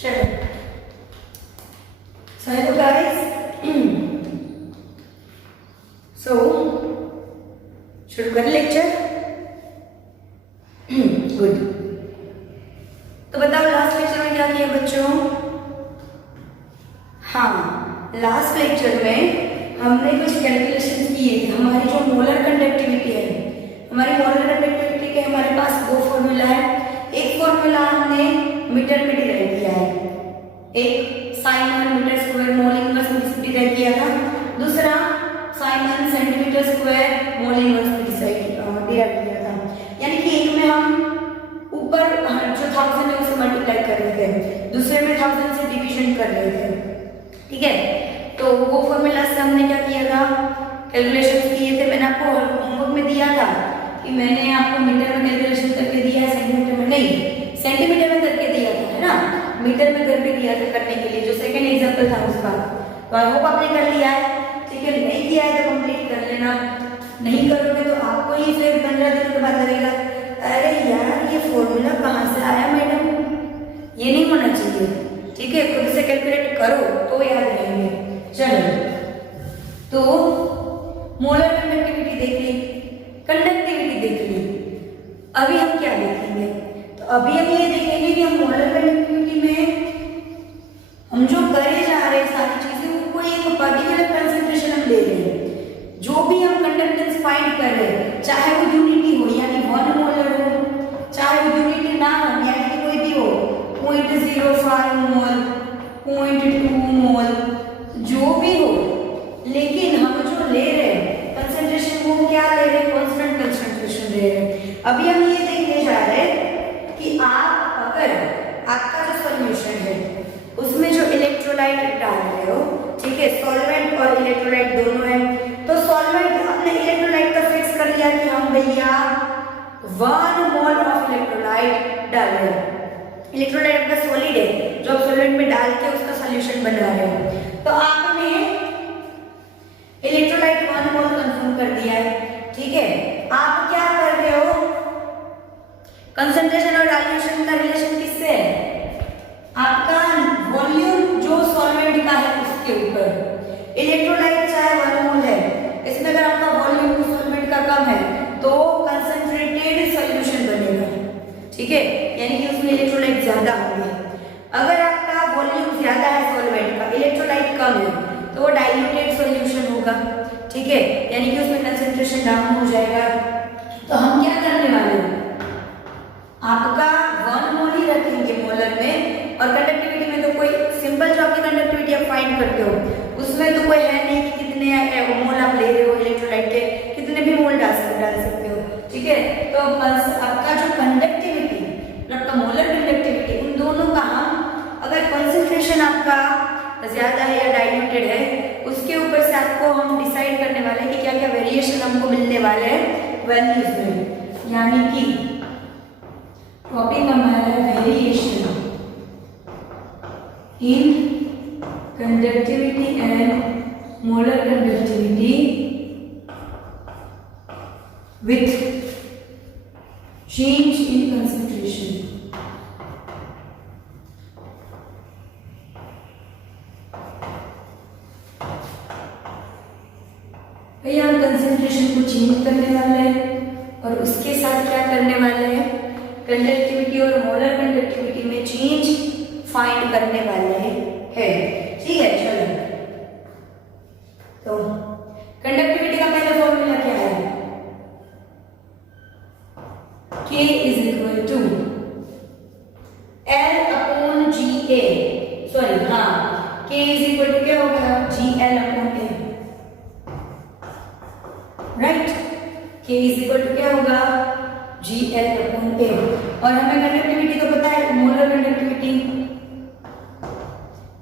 चलो, so hello guys. So शुरू करें लेक्चर. गुड. तो बताओ लास्ट लेक्चर में क्या किया बच्चों? हाँ, लास्ट लेक्चर में हमने कुछ कैलकुलेशन किए थे. हमारी जो मोलर कंडक्टिविटी है, हमारी मोलर कंडक्टिविटी के हमारे पास दो फॉर्मूला है. एक फॉर्मूला हमने मीटर में डिराइव किया है, एक साइन मीटर स्क्वायर मोल इनवर्स में डिराइव किया था. दूसरा साइन सेंटीमीटर स्क्वायर मोल इनवर्स में डिराइव किया था. यानी कि एक में हम ऊपर जो 1000 है उसे मल्टीप्लाई कर रहे थे, दूसरे में 1000 से डिवीजन कर रहे थे. ठीक है, तो वो फॉर्मूला से हमने क्या किया था, कैलकुलेशन किए थे. मैंने आपको होमवर्क में दिया था कि मैंने आपको मीटर में कैलकुलेशन करके दिया है, सेंटीमीटर में नहीं, सेंटीमीटर में करके दिया था, है ना. मीटर में करके दिया था करने के लिए, जो सेकंड एग्जांपल था उसका. तो आई होप आपने कर लिया है. ठीक है, नहीं किया है तो कंप्लीट कर लेना. नहीं करोगे तो आपको ही फिर 15 दिन के बाद लगेगा, अरे यार ये फॉर्मूला कहाँ से आया मैडम. ये नहीं होना चाहिए. ठीक है, खुद से कैलकुलेट करो तो याद रहेंगे. चलो, तो मोलर कंडक्टिविटी देख ली, कंडक्टिविटी देख ली. अभी हम क्या देखेंगे? तो अभी हम ये देखेंगे कि हम मोलर कंडक्टिविटी में हम जो करे जा रहे हैं सारी चीजें, वो कोई एक पर्टिकुलर कंसंट्रेशन हम ले रहे हैं. जो भी हम कंडक्टेंस फाइंड कर रहे हैं, चाहे वो यूनिटी हो यानी 1 मोलर हो, चाहे वो यूनिटी ना हो यानी कि कोई भी हो 0.05 मोल, 0.2 मोल, जो भी हो, लेकिन हम जो ले रहे हैं कंसंट्रेशन, वो क्या ले रहे हैं, कांस्टेंट कंसंट्रेशन ले रहे हैं. अभी हम ये देखने जा रहे हैं कि आप अगर आपका जो सॉल्यूशन है उसमें जो इलेक्ट्रोलाइट डाल रहे हो, ठीक है, सॉल्वेंट और इलेक्ट्रोलाइट दोनों है, तो सॉल्वेंट अपने इलेक्ट्रोलाइट का फिक्स कर लिया कि हम भैया 1 मोल ऑफ इलेक्ट्रोलाइट डाल रहे हैं. इलेक्ट्रोलाइट आपका सॉलिड है जो आप सॉल्वेंट में डाल के उसका सॉल्यूशन बना रहे हो. तो आपने इलेक्ट्रोलाइट 1 मोल कंज्यूम कर दिया है. ठीक है, आप क्या कर रहे हो, कंसंट्रेशन और डाइल्यूशन का रिलेशन किससे है? आपका वॉल्यूम जो सॉल्वेंट का है उसके ऊपर. इलेक्ट्रोलाइट चाहे 1 मोल है, इसमें अगर आपका वॉल्यूम सॉल्वेंट का कम है तो कंसंट्रेटेड सॉल्यूशन बनेगा. ठीक है, यानी कि उसमें इलेक्ट्रोलाइट ज्यादा होंगे. अगर आपका वॉल्यूम ज्यादा है सॉल्वेंट का, इलेक्ट्रोलाइट कम है, तो वो डाइल्यूटेड सॉल्यूशन होगा. ठीक है, यानी कि उसमें कंसंट्रेशन डाउन हो जाएगा. तो हम क्या करने वाले हैं, आपका 1 मोल ही रखेंगे मोलर में, और कंडक्टिविटी में तो कोई सिंपल जो आपकी कंडक्टिविटी आप फाइंड करते हो उसमें तो कोई है नहीं कि कितने मोल आप ले रहे हो इलेक्ट्रोलाइट के, कितने भी मोल डाल सकते हो. ठीक है, तो बस आपका जो कंडक्टिविटी, आपका मोलर कंडक्टिविटी, उन दोनों का हम अगर कंसंट्रेशन आपका ज्यादा है या डाइल्यूटेड है, उसके ऊपर से आपको हम डिसाइड करने वाले हैं कि क्या क्या वेरिएशन हमको मिलने वाले हैं वैल्यूज में. यानी कि टॉपिक हमारा variation in conductivity and molar conductivity with change in concentration. भैया हम कंसंट्रेशन को चेंज करने वाले हैं और उसके साथ क्या करने वाले हैं, कंडक्टिविटी और मोलर कंडक्टिविटी में चेंज फाइंड करने वाले हैं. ठीक है, चलो, तो कंडक्टिविटी का पहला फॉर्मूला क्या है, K is equal to L upon G A. Sorry, हाँ, K इज इक्वल टू क्या होगा, GL upon A. Right, K is equal to क्या होगा, GL अपॉन A. और हमें कंडक्टिविटी तो पता है, मोलर कंडक्टिविटी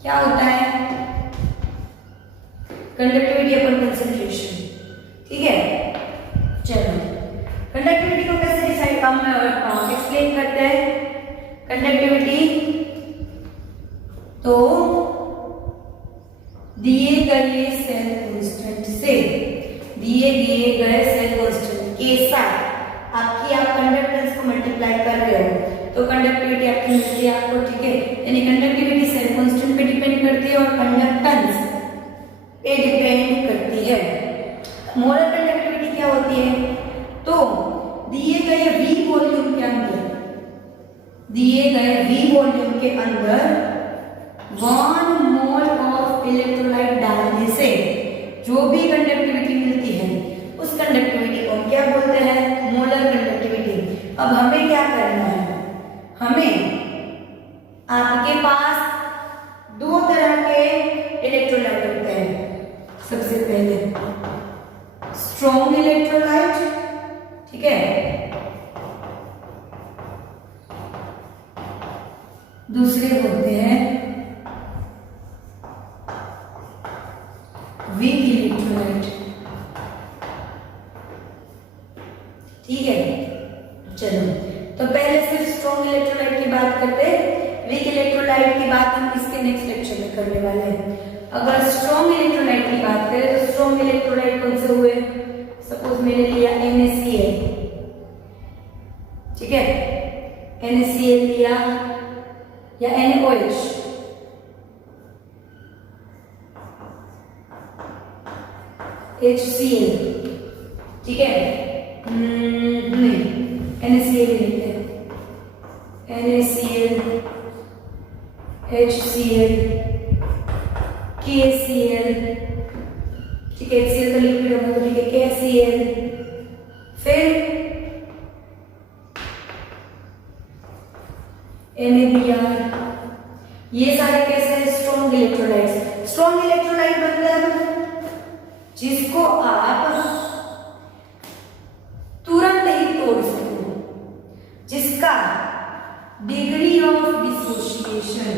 क्या होता है, कंडक्टिविटी अपॉन कंसंट्रेशन. ठीक है, चलो, कंडक्टिविटी को कैसे डिसाइड हम एक्सप्लेन करते हैं. कंडक्टिविटी तो दिए गए सेल कांस्टेंट से, दिए गए सेल कांस्टेंट के साथ आपकी आप कंडक्टेंस को मल्टीप्लाई कर रहे हो, तो कंडक्टिविटी आपकी मिलती है आपको, ठीक है। यानी कंडक्टिविटी सेल कांस्टेंट पे डिपेंड करती है और कंडक्टेंस पे डिपेंड करती है। मोलर कंडक्टिविटी क्या होती है? तो दिए गए V वॉल्यूम के अंदर, दिए गए V वॉल्यूम के अंदर 1 मोल ऑफ इलेक्ट्रोलाइट डालने से जो भी कंडक्टिविटी मिलती है उस कंडक्टिविटी को क्या बोलते हैं? Molar conductivity. अब हमें क्या करना है? हमें आपके पास दो तरह के इलेक्ट्रोलाइट होते हैं। सबसे पहले स्ट्रॉन्ग इलेक्ट्रोलाइट, ठीक है, दूसरे होते हैं वीक इलेक्ट्रोलाइट, ठीक है। चलो तो पहले सिर्फ स्ट्रॉन्ग इलेक्ट्रोलाइट की बात करते हैं, वीक इलेक्ट्रोलाइट की बात हम इसके नेक्स्ट लेक्चर में करने वाले हैं। अगर स्ट्रॉन्ग इलेक्ट्रोलाइट की बात करें तो स्ट्रॉन्ग इलेक्ट्रोलाइट कौन से हुए? सपोज मैंने लिया NaCl, ठीक है, NaCl लिया या NaOH, HCl, ठीक है, नहीं NaCl लेते हैं, NaCl, HCl, KCl, ठीक है, HCl तो लिक्विड होगा तो ठीक है, KCl, फिर NaBr, ये सारे कैसे हैं? Strong electrolytes. स्ट्रॉन्ग इलेक्ट्रोलाइट मतलब जिसको आप तुरंत ही तोड़ सको, जिसका डिग्री ऑफ डिसोसिएशन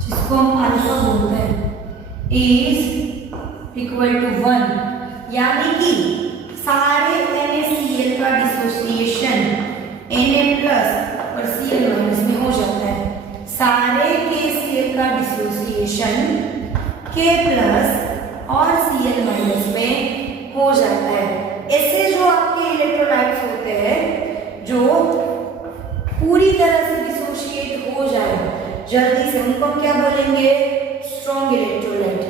जिसको हम अल्फा बोलते हैं इज इक्वल टू 1, यानी कि सारे NaCl का डिसोसिएशन Na+ और Cl- में हो जाता है, सारे KCl का डिसोसिएशन K+ और Cl- में हो जाता है। ऐसे जो आपके इलेक्ट्रोलाइट्स होते हैं जो पूरी तरह से डिसोसिएट हो जाए जल्दी से, उनको हम क्या बोलेंगे? स्ट्रॉन्ग इलेक्ट्रोलाइट,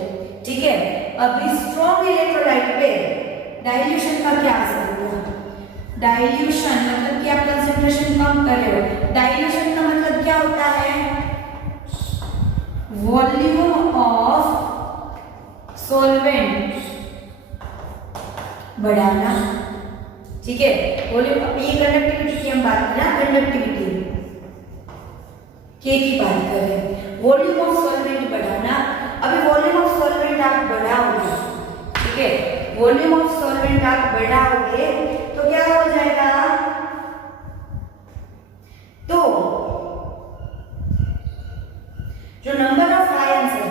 ठीक है। अभी स्ट्रॉन्ग इलेक्ट्रोलाइट पे डाइल्यूशन का क्या असर होगा? डाइल्यूशन मतलब कि आप कंसंट्रेशन कम कर रहे हो। डाइल्यूशन का मतलब क्या होता है? वॉल्यूम ऑफ सॉल्वेंट बढ़ाना, ठीक है। वॉल्यूम, ये कंडक्टिविटी की हम बात कर रहे हैं, कंडक्टिविटी के की बात कर रहे हैं। वॉल्यूम ऑफ सॉल्वेंट बढ़ाना, अभी वॉल्यूम ऑफ सॉल्वेंट आप बढ़ाओगे, ठीक है, वॉल्यूम ऑफ सॉल्वेंट आप बढ़ाओगे तो क्या हो जाएगा? तो जो नंबर ऑफ आयंस है,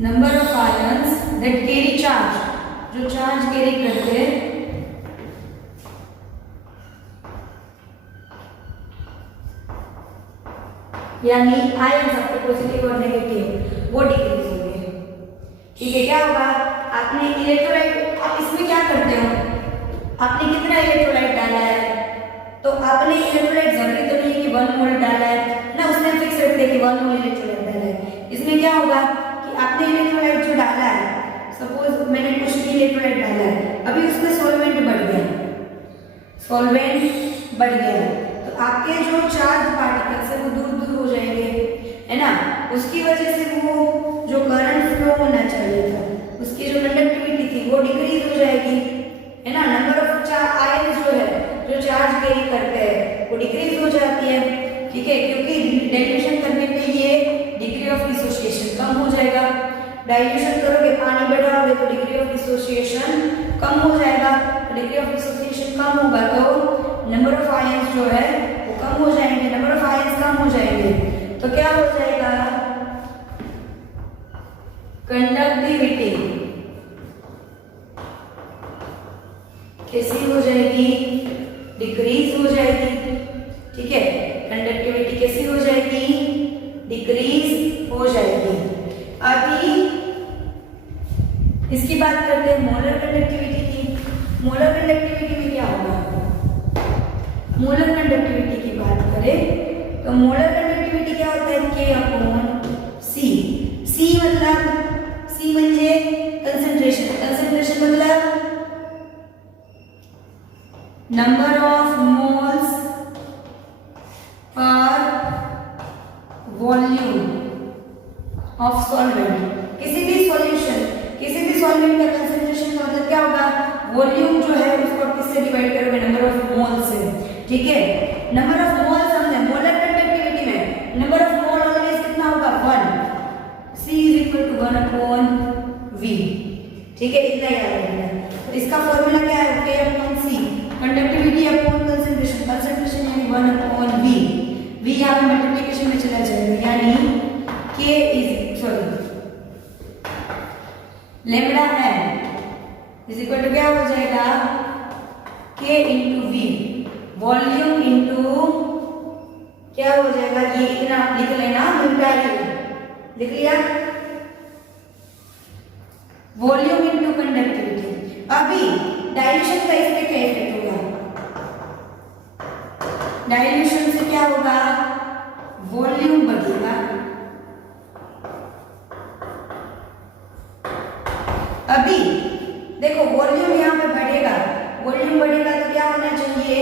number of ions that carry charge, जो चार्ज कैरी करते हैं, यानी आयंस आपके पॉजिटिव और नेगेटिव, वो डिक्रीज होंगे, ठीक है। क्या होगा? आपने इलेक्ट्रोलाइट, आप इसमें क्या करते हो? आपने कितना इलेक्ट्रोलाइट डाला है? तो आपने इलेक्ट्रोलाइट जरूरी तो नहीं कि 1 मोल डाला है ना, उसने फिक्स रखते हैं कि 1 मोल इलेक्ट्रोलाइट डाला है। इसमें क्या होगा कि आपने इलेक्ट्रोलाइट जो डाला है, सपोज मैंने कुछ भी इलेक्ट्रोलाइट डाला है, अभी उसमें सॉल्वेंट बढ़ गया, सॉल्वेंट बढ़ गया, तो आपके जो चार्ज पार्टिकल्स है वो दूर दूर हो जाएंगे, है ना। उसकी वजह से वो जो करंट फ्लो होना चाहिए था, उसकी जो कंडक्टिविटी थी वो डिक्रीज हो जाएगी, है ना। नंबर ऑफ आयंस जो है, जो चार्ज कैरी करते हैं, वो डिक्रीज हो जाती है, ठीक है, क्योंकि डाइल्यूशन करने पे ये डिग्री ऑफ डिसोसिएशन कम हो जाएगा। डाइल्यूशन करोगे, पानी बढ़ाओगे तो डिग्री ऑफ डिसोसिएशन कम हो जाएगा, डिग्री ऑफ डिसोसिएशन कम होगा तो नंबर ऑफ आयंस जो है वो कम हो जाएंगे। नंबर ऑफ आयंस कम हो जाएंगे तो क्या हो जाएगा? कंडक्टिविटी कैसी हो जाएगी? डिक्रीज हो जाएगी, ठीक है। कंडक्टिविटी कैसी हो जाएगी? डिक्रीज हो जाएगी। करते हैं मोलर कंडक्टिविटी की। मोलर कंडक्टिविटी में क्या होगा, मोलर कंडक्टिविटी की बात करें तो मोलर कंडक्टिविटी क्या होता है, K/C। C मतलब C म्हणजे कंसंट्रेशन, कंसंट्रेशन मतलब number of moles per volume of solvent. किसी भी सॉल्यूशन, किसी भी सॉल्वेंट का कंसंट्रेशन का मतलब क्या होगा, वॉल्यूम जो है उसको किससे डिवाइड करोगे, नंबर ऑफ मोल से। ठीक है, नंबर ऑफ मोल समझे, मोलर कंडक्टिविटी में नंबर ऑफ मोल ऑलवेज कितना होगा, 1। C = 1/V। ठीक है, इतना याद रखना। तो इसका फॉर्मूला क्या है, K/C, conductivity upon concentration, concentration यानी 1/V। V यहाँ पे मल्टीप्लिकेशन में चला जाएगा, यानी lambda m is equal to क्या हो जाएगा, K × V, वॉल्यूम इंटू क्या हो जाएगा, ये इतना लिख लेना, लिख लिया, वॉल्यूम इंटू कंडक्टिविटी। अभी डाइल्यूशन का इस पे क्या इफेक्ट होगा, डाइल्यूशन से क्या होगा, वॉल्यूम बढ़ेगा। अभी देखो वॉल्यूम यहाँ पे बढ़ेगा, वॉल्यूम बढ़ेगा तो क्या होना चाहिए,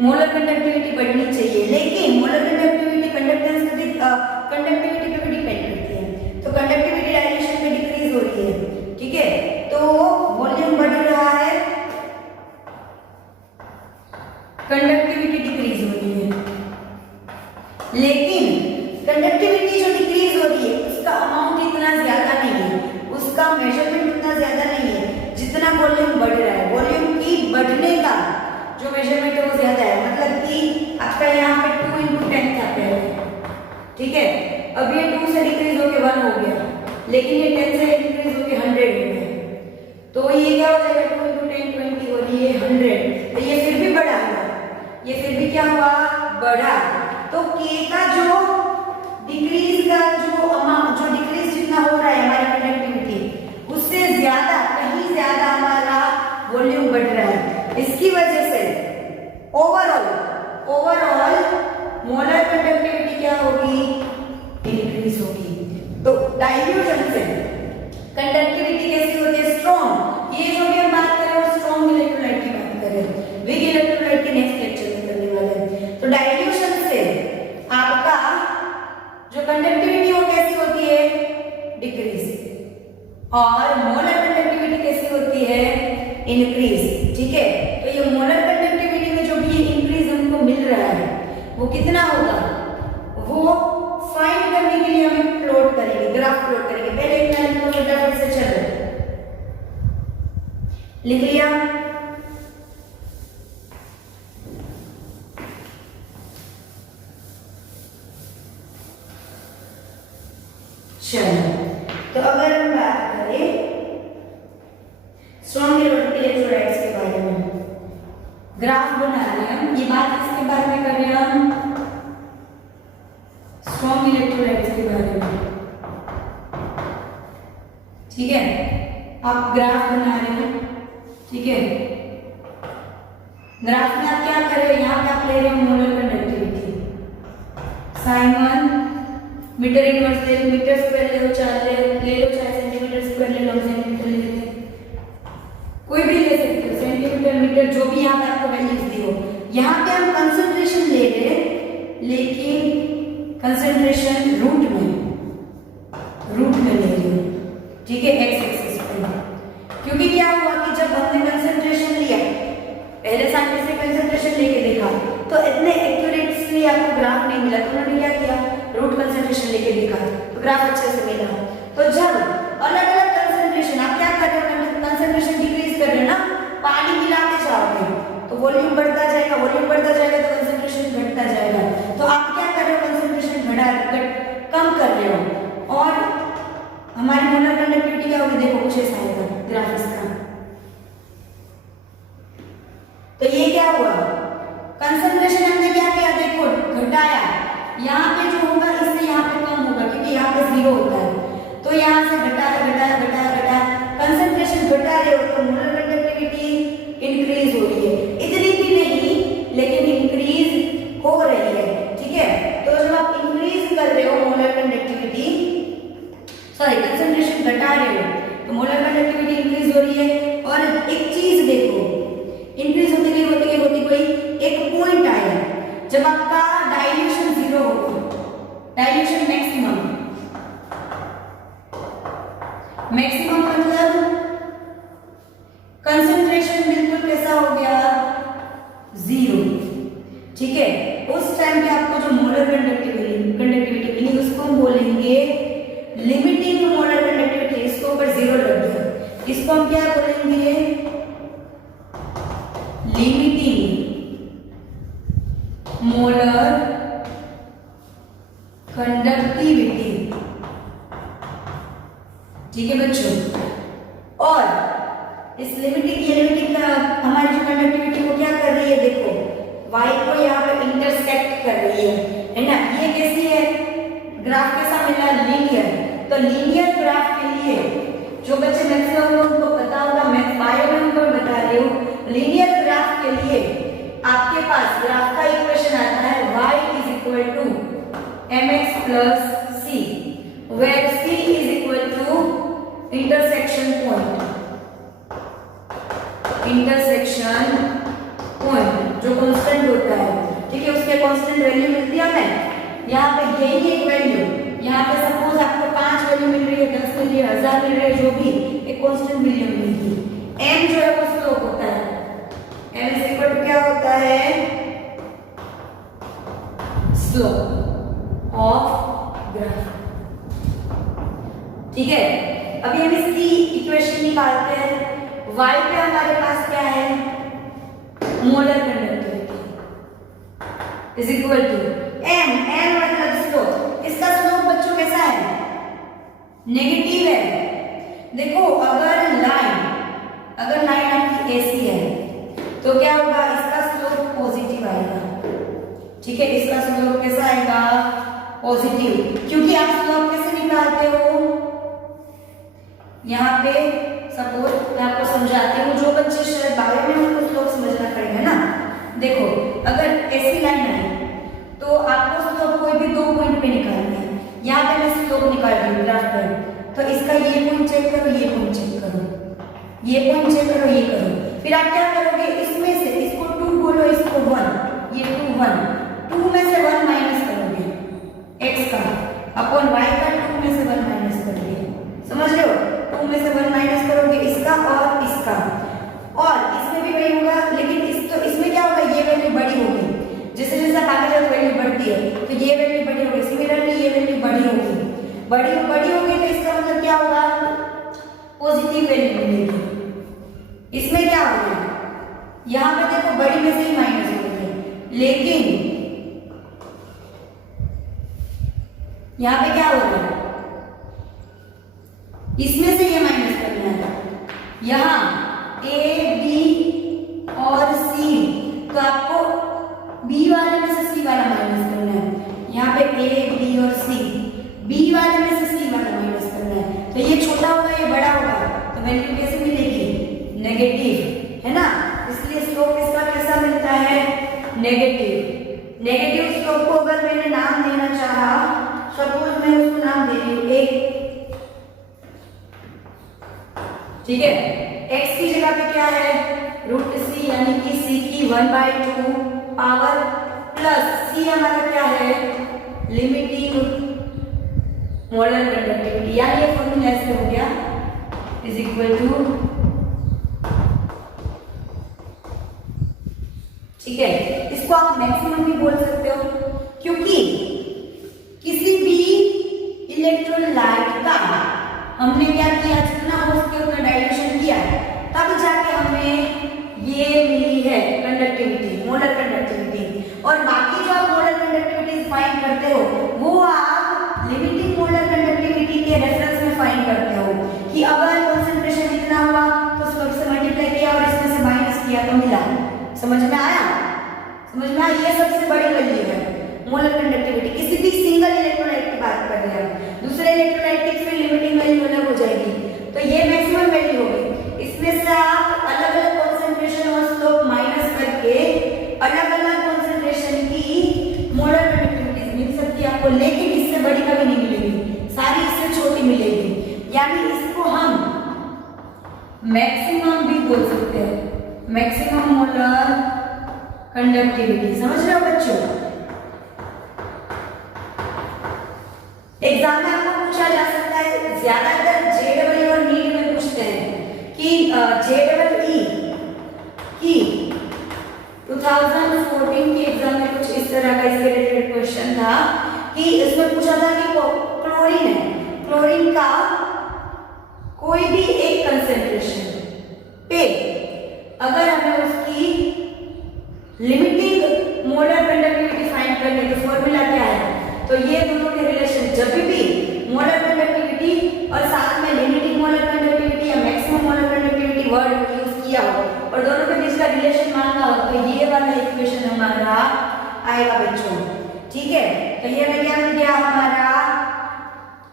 मोलर कंडक्टिविटी बढ़नी चाहिए, लेकिन मोलर कंडक्टिविटी कंडक्टेंस कंडक्टिविटी पे भी डिपेंड करती है। तो कंडक्टिविटी डायरेक्शन में डिक्रीज हो रही है, ठीक है, तो वॉल्यूम बढ़ रहा है, कंडक्टिविटी डिक्रीज हो रही है। लेकिन कंडक्टिविटी जो डिक्रीज हो रही है उसका अमाउंट इतना ज्यादा नहीं है, उसका मेजरमेंट इतना ज्यादा नहीं है जितना वॉल्यूम बढ़ रहा है। वॉल्यूम की बढ़ने का जो मेजरमेंट है वो ज्यादा है, मतलब कि आपका यहाँ पे 2 × 10 था पहले, ठीक है, अब ये 2 से डिक्रीज होके 1 हो गया, लेकिन ये 10 से डिक्रीज होके 100 हो गया, तो ये क्या हो जाएगा, 2 × 10 20 और ये 100, तो ये फिर भी बढ़ा हुआ, ये फिर भी क्या हुआ, बढ़ा। तो K का जो डिक्रीज का जो अमाउंट, जो डिक्रीज जितना हो रहा है हमारी कंडक्टिविटी, उससे ज्यादा, कहीं ज्यादा हमारा वॉल्यूम बढ़ रहा है। इसकी वजह से ओवरऑल मोलर कंडक्टिविटी क्या होगी, इंक्रीज होगी। तो डाइल्यूशन से कंडक्टिविटी कैसी होती है, स्ट्रॉन्ग। ये जो भी हम बात कर रहे हैं स्ट्रॉन्ग इलेक्ट्रोलाइट की बात कर रहे हैं, वीक इलेक्ट्रोलाइट के नेक्स्ट लेक्चर में करने वाले हैं। तो डाइल्यूशन से आपका जो कंडक्टिविटी वो कैसी होती है, डिक्रीज, और मोलर कंडक्टिविटी कैसी होती है, इंक्रीज। ठीक है, तो ये मोलर कंडक्टिविटी में जो भी इंक्रीज हमको मिल रहा है वो कितना होगा, वो फाइंड करने के लिए हम प्लॉट करेंगे, ग्राफ प्लॉट करेंगे। पहले एक लाइन को फटाफट से चलो लिख लिया, चलो। तो अगर हम बात करें स्ट्रॉन्ग इलेक्ट्रोलाइट्स के बारे में, ग्राफ बना रहे हैं हम, ये बात किसके बारे में कर रहे हैं हम, स्ट्रॉन्ग इलेक्ट्रोलाइट्स के बारे में, ठीक है। आप ग्राफ बना रहे हो, ठीक है, ग्राफ में आप क्या कर रहे हो, यहाँ पे आप ले रहे हो मोलर कंडक्टिविटी, साइन मीटर इनवर्स ले लो, मीटर स्क्वायर ले लो, चाहे सेंटीमीटर स्क्वायर ले लो, सेंटीमीटर ले लेते हैं, कोई भी ले सकते हो, सेंटीमीटर मीटर जो भी यहाँ पे आपको वैल्यूज दी हो। यहाँ पे हम कंसंट्रेशन ले रहे हैं, लेकिन कंसंट्रेशन रूट में ले रहे हो, ठीक है, एक्स एक्सिस पे। क्योंकि क्या हुआ कि जब हमने कंसंट्रेशन लिया, पहले साइंटिस्ट ने कंसंट्रेशन लेके देखा तो इतने एक्यूरेटली आपको ग्राफ नहीं मिला, तो उन्होंने क्या किया, रूट कंसंट्रेशन लेके देखा तो ग्राफ अच्छे से मिला। तो जब अलग अलग कंसंट्रेशन, आप क्या कर रहे हो, कंसंट्रेशन डिक्रीज कर रहे हो ना, पानी मिलाते जाओगे तो वॉल्यूम बढ़ता जाएगा, वॉल्यूम बढ़ता जाएगा तो कंसंट्रेशन घटता जाएगा। तो आप क्या कर रहे हो, कंसंट्रेशन कम कर रहे हो, और हमारी मोलर कंडक्टिविटी क्या होगी, देखो कुछ ऐसा आएगा ग्राफ इसका। तो ये क्या हुआ, कंसंट्रेशन हमने क्या किया, देखो घटाया, यहाँ पे जो होगा इससे यहाँ पे कम होगा, क्योंकि यहाँ पे 0 होता है, तो यहाँ से घटाया घटाया घटाया डाइल्यूशन 0 होगा, डाइल्यूशन मैक्सिमम मतलब कंसंट्रेशन बिल्कुल कैसा हो गया, 0। ठीक है, उस टाइम पे आपको जो मोलर कंडक्टिविटी मिली उसको हम बोलेंगे लिमिटिंग मोलर कंडक्टिविटी। इसको ऊपर 0 लग गया, इसको हम क्या बोलेंगे, लिमिटिंग मोलर कंडक्टिविटी। ठीक है बच्चों, और इस लिमिटिंग का हमारी जो कंडक्टिविटी वो क्या कर रही है, देखो y को यहाँ पे इंटरसेक्ट कर रही है ना। ये कैसी है, ग्राफ कैसा मिला, लीनियर। तो लीनियर ग्राफ के लिए जो बच्चे मैक्सिमम उनको पता होगा, मैं बायो में उनको बता रही हूँ, लीनियर ग्राफ के लिए आपके पास ग्राफ का इक्वेशन आता है y is equal to mx plus c, where c is equal to intersection point जो कांस्टेंट होता है। ठीक है, उसके कांस्टेंट वैल्यू मिलती है हमें यहाँ पे, यही एक वैल्यू यहाँ पे सपोज आपको 5 वैल्यू मिल रही है, 10 मिल रही है, 1000 मिल रही है, जो भी एक कांस्टेंट वैल्यू मिलेगी। m जो है वो स्लोप होता है, m इज इक्वल टू क्या होता है, स्लोप ऑफ ग्राफ। ठीक है, अभी हम इसकी इक्वेशन निकालते हैं। y पे हमारे पास क्या है, molar conductivity is equal to m मतलब स्लोप। इसका स्लोप बच्चों कैसा है, नेगेटिव है। देखो अगर लाइन आपकी ऐसी है तो क्या होगा, इसका स्लोप पॉजिटिव आएगा। ठीक है, इसका स्लोप कैसा आएगा, पॉजिटिव। क्योंकि आप स्लोप कैसे निकालते हो, यहाँ पे सपोज मैं आपको समझाती हूँ, जो बच्चे शायद बायो में उनको स्लोप समझना पड़ेगा ना। देखो अगर ऐसी लाइन है तो आपको स्लोप कोई भी 2 पॉइंट पे निकालना है। यहाँ पे मैं स्लोप निकाल रही हूँ ग्राफ पर, तो इसका ये पॉइंट चेक करो, ये पॉइंट चेक करो, ये पॉइंट चेक करो, ये करो। फिर आप क्या करोगे, इसमें से इसको 2 बोलो, इसको 1, ये 2 1, 2 में से 1 माइनस करोगे x का अपॉन y का, 2 में से 1 माइनस करोगे, समझ रहे हो, 2 में से 1 माइनस करोगे इसका और इसका, और इसमें भी वही होगा। लेकिन इसमें क्या होगा, ये वैल्यू बड़ी होगी, जैसे जैसे आप आगे जाओ वैल्यू बढ़ती है, तो ये वैल्यू बड़ी होगी, सिमिलरली ये वैल्यू बड़ी होगी, बड़ी होगी, तो इसका मतलब क्या होगा, पॉजिटिव वैल्यू मिलेगी। इसमें क्या होगा, यहाँ पे देखो बड़ी में से ही माइनस होगी, लेकिन यहाँ पे क्या होगा, इसमें से ये माइनस करना है, यहाँ a b और c, तो आपको b वाले में से c वाला माइनस करना है। यहाँ पे a b और c, b वाले में से c वाला माइनस करना है। तो ये छोटा होगा, ये बड़ा होगा, तो वैल्यू कैसे मिलेगी, नेगेटिव, है ना। इसलिए स्लोप इसका कैसा मिलता है, नेगेटिव स्लोप को अगर मैंने नाम देना चाहा, सपोज मैं उसको नाम दे रही हूँ एक, ठीक है, x की जगह पे क्या है, √c, यानी कि c की 1/2 पावर प्लस c हमारा क्या है, लिमिटिंग मोलर कंडक्टिविटी, यानी ये फॉर्मूला ऐसे हो गया, इज इक्वल टू, ठीक है। इसको आप मैक्सिमम भी बोल सकते हो, क्योंकि किसी भी इलेक्ट्रोलाइट का हमने क्या किया, जितना हो सके उतना डाइल्यूशन किया, तब जाके हमें ये मिली है कंडक्टिविटी, मोलर कंडक्टिविटी। और बाकी जो आप मोलर कंडक्टिविटी फाइंड करते हो, वो आप लिमिटिंग मोलर कंडक्टिविटी के रेफरेंस में फाइंड करते हो, कि अगर कंसंट्रेशन इतना हुआ तो स्लोप से मल्टीप्लाई किया और इसमें से माइनस किया तो मिला। समझ में आया, ये सबसे बड़ी वैल्यू है मोलर कंडक्टिविटी। किसी भी सिंगल इलेक्ट्रोलाइट की बात कर रहे हैं, दूसरे इलेक्ट्रोलाइट की फिर लिमिटिंग वैल्यू अलग हो जाएगी, तो ये मैक्सिमम वैल्यू होगी। इसमें से आप अलग अलग कॉन्सेंट्रेशन और स्लोप माइनस करके अलग अलग कॉन्सेंट्रेशन की मोलर कंडक्टिविटी मिल सकती है आपको, लेकिन इससे बड़ी कभी नहीं मिलेगी, सारी इससे छोटी मिलेगी। यानी इसको हम मैक्सिमम भी बोल सकते हैं, मैक्सिमम मोलर कंडक्टिविटी। समझ रहे हो बच्चों, ज्यादातर JEE और नीट में पूछते हैं कि JEE की 2014 के एग्जाम में कुछ इस तरह का इसके रिलेटेड क्वेश्चन था कि इसमें पूछा था कि क्लोरीन है, क्लोरीन का कोई भी एक कंसेंट्रेशन पे अगर हमें उसकी लिमिटिंग मोलर कंडक्टिविटी फाइंड करनी है तो फॉर्मूला क्या है? तो ये दोनों के रिलेशन जब भी मोलर कंडक्टिविटी और साथ में लिमिटिंग मोलर कंडक्टिविटी या maximum molar conductivity word use किया हो और दोनों के बीच का रिलेशन मांगा हो तो ये वाला इक्वेशन हमारा आएगा बच्चों। ठीक है, तो ये में क्या मिल गया हमारा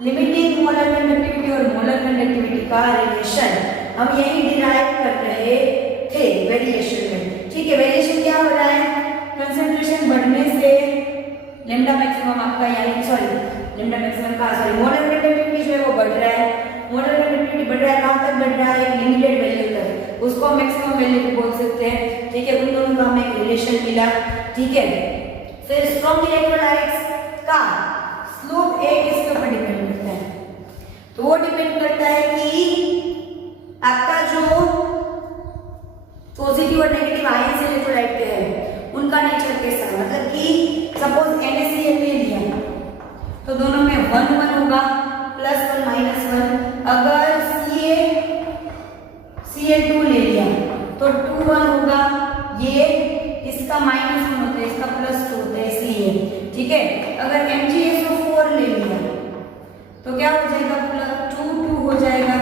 लिमिटिंग मोलर कंडक्टिविटी और मोलर कंडक्टिविटी का रिलेशन हम यही डिराइव कर रहे थे वेरिएशन में। ठीक है, वेरिएशन क्या हो रहा है? कंसंट्रेशन बढ़ने से लैम्डा मैक्सिमम आपका यानी लैम्डा मैक्सिमम का मोलर कंडक्टिविटी जो है वो बढ़ रहा है। मोलर कंडक्टिविटी बढ़ रहा है, कहां तक बढ़ रहा है? एक लिमिटेड वैल्यू तक, उसको मैक्सिमम वैल्यू भी बोल सकते हैं। ठीक है, उन दोनों का हमें एक रिलेशन मिला। ठीक है, फिर स्ट्रॉन्ग इलेक्ट्रोलाइट्स का स्लोप एक इसके ऊपर डिपेंड करता है, तो वो डिपेंड करता है कि आपका जो पॉजिटिव और नेगेटिव आयंस इलेक्ट्रोलाइट के हैं उनका नेचर कैसा है। मतलब कि सपोज NaCl ले लिया तो दोनों में 1 1 होगा, +1 -1। अगर Cl2 ले लिया तो 2 1 होगा, ये इसका -1 होता है, इसका +2 होता है Cl। ठीक है, अगर MgSO4 ले लिया तो क्या हो जाएगा? +2 2 हो जाएगा।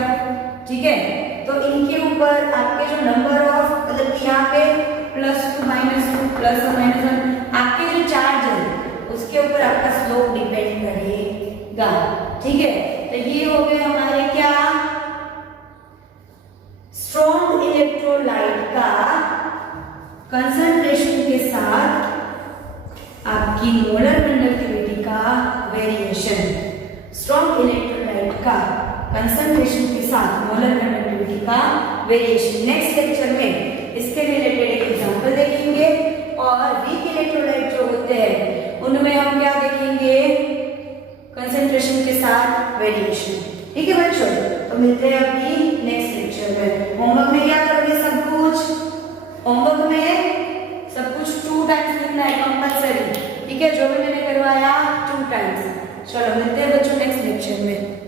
ठीक है, तो इनके ऊपर आपके जो नंबर ऑफ मतलब कि यहाँ पे +2 -2 +1 -1 आपके जो चार्ज है उसके ऊपर आपका स्लोप डिपेंड करेगा। ठीक है, तो ये हो गए हमारे क्या स्ट्रॉन्ग इलेक्ट्रोलाइट का कंसंट्रेशन के साथ आपकी मोलर कंडक्टिविटी का वेरिएशन। स्ट्रॉन्ग इलेक्ट्रोलाइट का कंसंट्रेशन के साथ मोलर कंडक्टिविटी का वेरिएशन। नेक्स्ट लेक्चर में इसके रिलेटेड एक एग्जांपल देखेंगे और वीक इलेक्ट्रोलाइट जो होते हैं उनमें हम क्या देखेंगे? कंसंट्रेशन के साथ वेरिएशन। ठीक है बच्चों, तो मिलते हैं अभी नेक्स्ट लेक्चर में। होमवर्क में क्या करोगे? सब कुछ होमवर्क में सब कुछ 2 टाइम्स लिखना है कंपलसरी। ठीक है, जो भी मैंने करवाया 2 टाइम्स। चलो मिलते हैं बच्चों नेक्स्ट लेक्चर में।